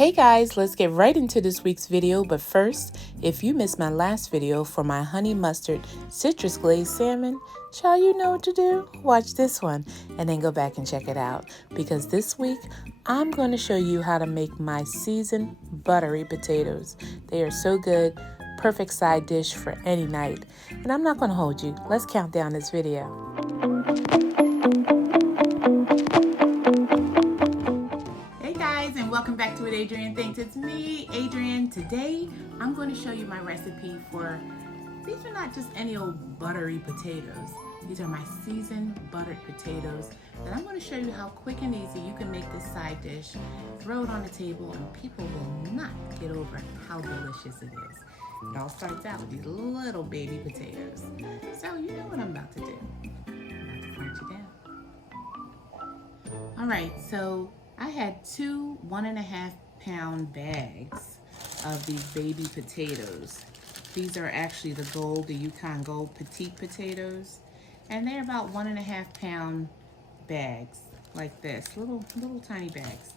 Hey guys, let's get right into this week's video, but first, if you missed my last video for my honey mustard citrus glazed salmon, child, you know what to do. Watch this one and then go back and check it out, because this week I'm going to show you how to make my seasoned buttery potatoes. They are so good, perfect side dish for any night. And I'm not going to hold you. Let's count down this video. And welcome back to What Adrianne Thinks. It's me, Adrianne. Today, I'm going to show you my recipe for, these are not just any old buttery potatoes. These are my seasoned buttered potatoes that I'm going to show you how quick and easy you can make this side dish, throw it on the table, and people will not get over how delicious it is. It all starts out with these little baby potatoes. So you know what I'm about to do. I'm about to crunch it down. All right, so I had two 1.5 pound bags of these baby potatoes. These are actually the Yukon Gold petite potatoes, and they're about 1.5 pound bags like this, little tiny bags.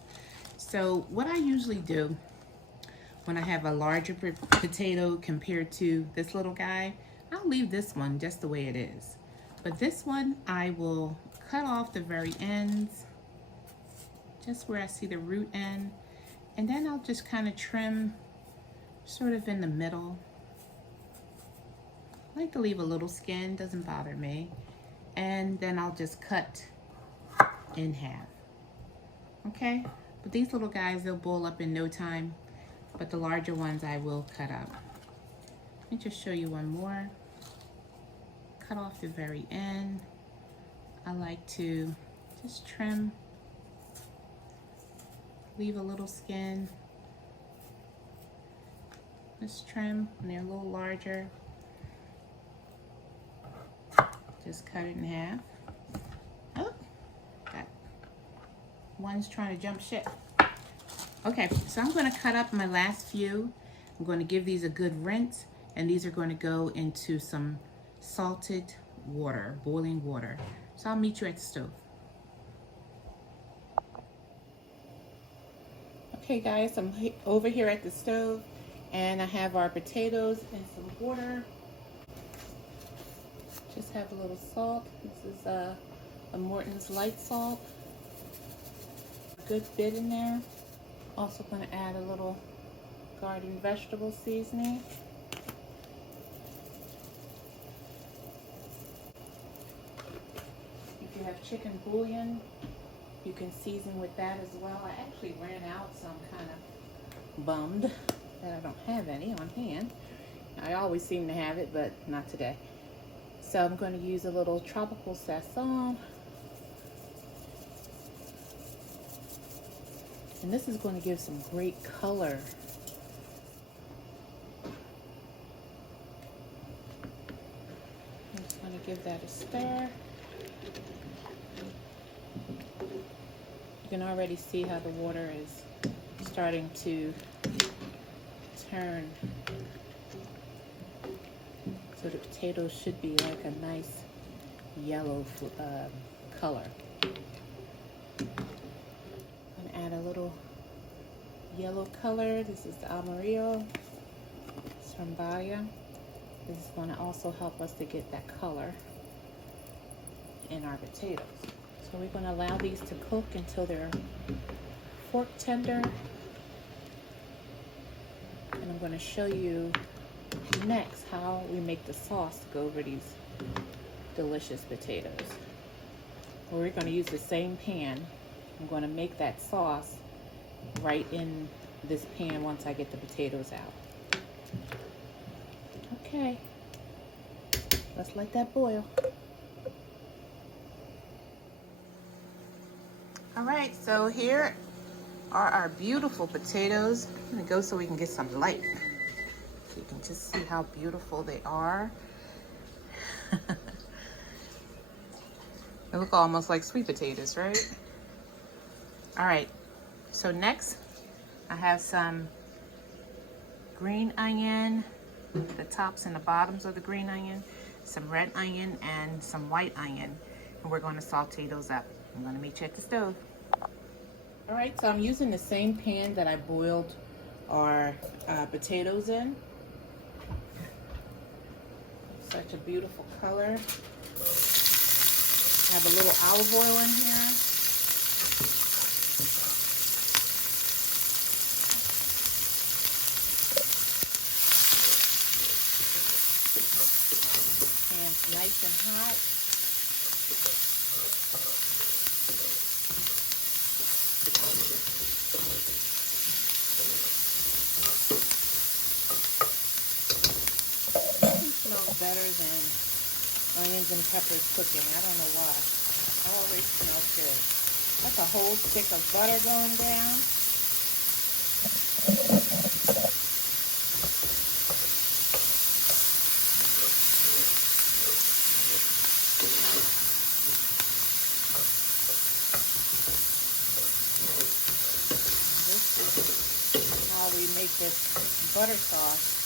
So what I usually do when I have a larger potato compared to this little guy, I'll leave this one just the way it is. But this one I will cut off the very ends, just where I see the root end, and then I'll just kind of trim sort of in the middle. I like to leave a little skin, doesn't bother me. And then I'll just cut in half. Okay, but these little guys, they'll boil up in no time, but the larger ones I will cut up. Let me just show you one more. Cut off the very end. I like to just trim, leave a little skin, just trim when they're a little larger. Just cut it in half. Oh, got one's trying to jump ship. Okay, so I'm going to cut up my last few. I'm going to give these a good rinse, and these are going to go into some salted water, boiling water. So I'll meet you at the stove. Okay guys, I'm over here at the stove, and I have our potatoes and some water. Just have a little salt. This is a Morton's light salt. A good bit in there. Also going to add a little garden vegetable seasoning. If you have chicken bouillon, you can season with that as well. I actually ran out, so I'm kind of bummed that I don't have any on hand. I always seem to have it, but not today. So I'm going to use a little tropical sazon. And this is going to give some great color. I'm just going to give that a stir. You can already see how the water is starting to turn. So the potatoes should be like a nice yellow color. I'm gonna add a little yellow color. This is the Amarillo. It's from Buttery. This is going to also help us to get that color in our potatoes. So we're going to allow these to cook until they're fork tender. And I'm going to show you next how we make the sauce to go over these delicious potatoes. Well, we're going to use the same pan. I'm going to make that sauce right in this pan once I get the potatoes out. Okay, let's let that boil. All right, so here are our beautiful potatoes. I'm gonna go so we can get some light. So you can just see how beautiful they are. They look almost like sweet potatoes, right? All right, so next I have some green onion, the tops and the bottoms of the green onion, some red onion, and some white onion. And we're going to saute those up. I'm going to meet you at the stove. All right, so I'm using the same pan that I boiled our potatoes in. Such a beautiful color. I have a little olive oil in here. Pan's nice and hot. It smells better than onions and peppers cooking. I don't know why. It always smells good. That's a whole stick of butter going down. How we make this butter sauce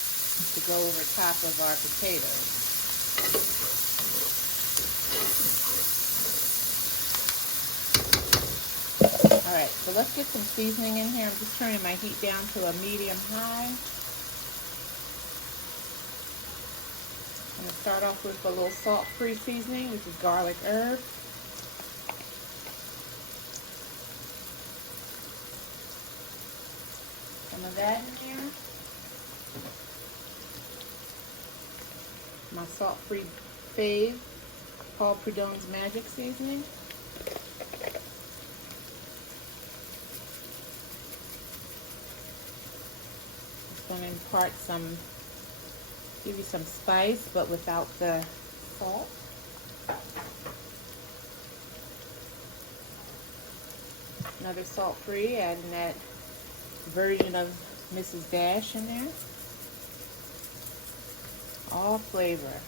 to go over top of our potatoes. All right, so let's get some seasoning in here. I'm just turning my heat down to a medium-high. I'm going to start off with a little salt-free seasoning, which is garlic herb. Some of that in there. My salt-free fave, Paul Prudhomme's Magic Seasoning. Just going to impart some, give you some spice, but without the salt. Another salt-free, adding that version of Mrs. Dash in there. All flavor.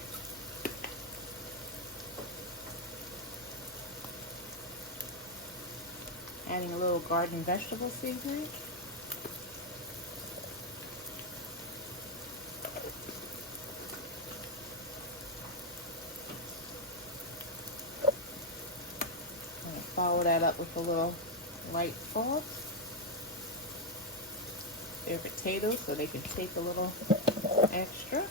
Adding a little garden vegetable seasoning. And follow that up with a little light salt. Their potatoes so they can take a little extra.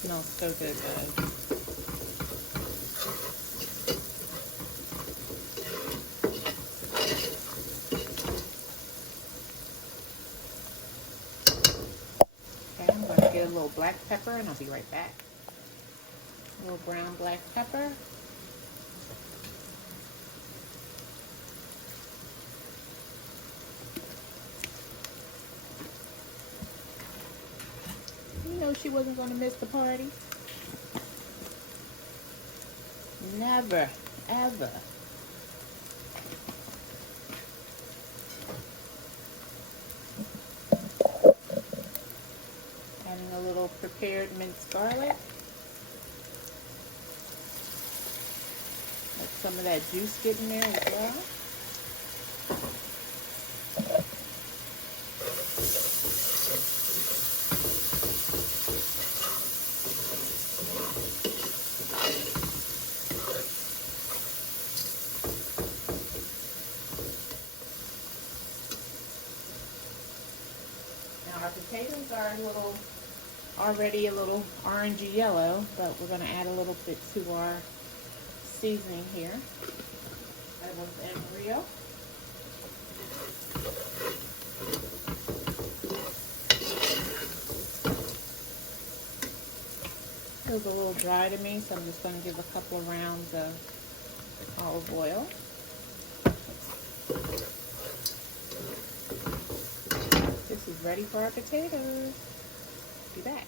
Smells so good, guys. Okay, I'm going to get a little black pepper and I'll be right back. A little brown black pepper. You know she wasn't going to miss the party. Never, ever. Adding a little prepared minced garlic. Let some of that juice get in there as well. Now our potatoes are already a little orangey yellow, but we're going to add a little bit to our seasoning here. That was embryo. Feels a little dry to me, so I'm just going to give a couple of rounds of olive oil. This is ready for our potatoes. Be back.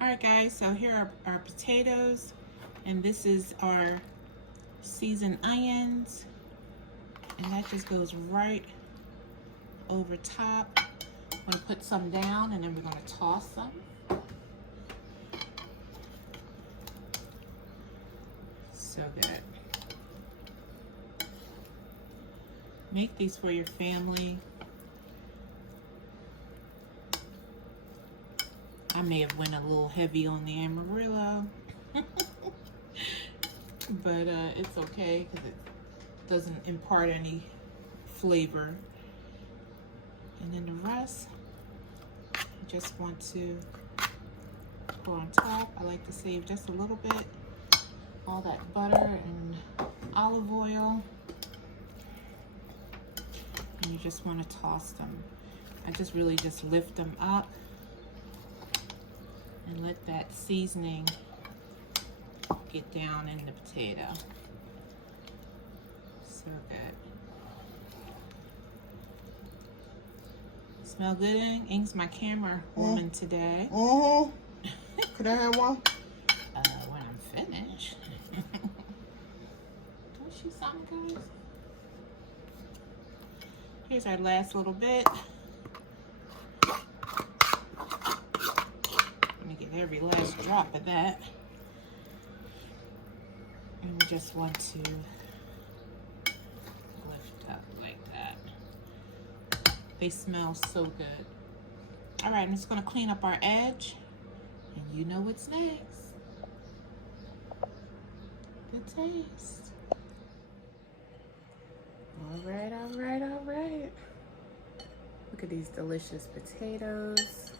Alright guys, so here are our potatoes, and this is our seasoned onions, and that just goes right over top. I'm going to put some down and then we're going to toss some. So good. Make these for your family. I may have went a little heavy on the Amarillo. But it's okay because it doesn't impart any flavor. And then the rest, I just want to pour on top. I like to save just a little bit. All that butter and olive oil. And you just want to toss them. I just really just lift them up and let that seasoning get down in the potato. So good. Smell good, Ing's my camera woman today. Could I have one? When I'm finished. Don't you something, guys? Here's our last little bit. Let me get every last drop of that. And we just want to lift up like that. They smell so good. All right, I'm just gonna clean up our edge. And you know what's next. The taste. All right, all right, all right. Look at these delicious potatoes.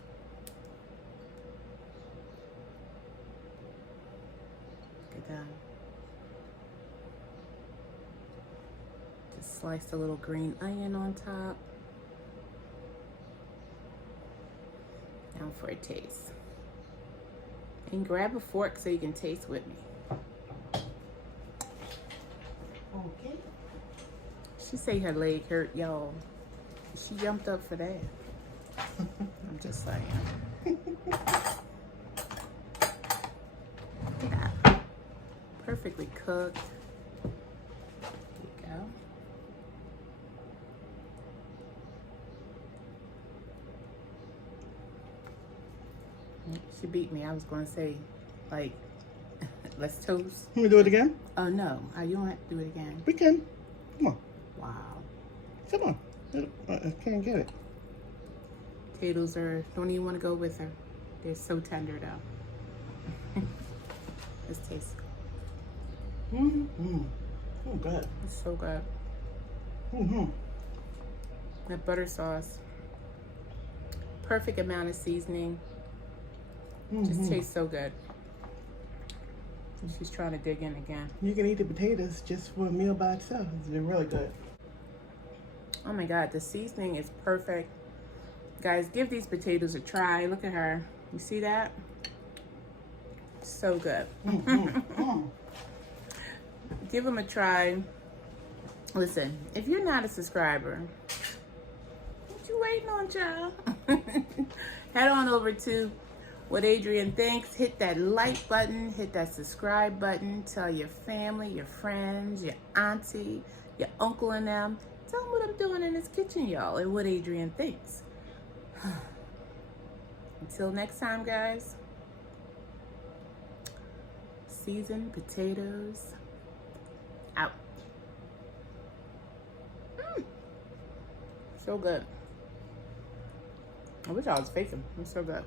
Look at them. Just sliced a little green onion on top. Now for a taste. And grab a fork so you can taste with me. Okay. She say her leg hurt, y'all. She jumped up for that. I'm just saying. Look at that. Perfectly cooked. There you go. She beat me. I was going to say, like, let's toast. Can we do it again? Oh, no. You don't have to do it again. We can. Come on. Wow. Come on. I can't get it. Potatoes don't even want to go with her. They're so tender, though. Let's taste. Oh, good. It's so good. That butter sauce. Perfect amount of seasoning. Just tastes so good. And she's trying to dig in again. You can eat the potatoes just for a meal by itself. They're really good. Oh my God, the seasoning is perfect. Guys, give these potatoes a try. Look at her. You see that? So good. Give them a try. Listen, if you're not a subscriber, what you waiting on, child? Head on over to What Adrianne Thinks. Hit that like button, hit that subscribe button. Tell your family, your friends, your auntie, your uncle and them. Tell them what I'm doing in this kitchen, y'all, and what Adrianne thinks. Until next time, guys. Seasoned potatoes out. So good. I wish I was faking. It's so good.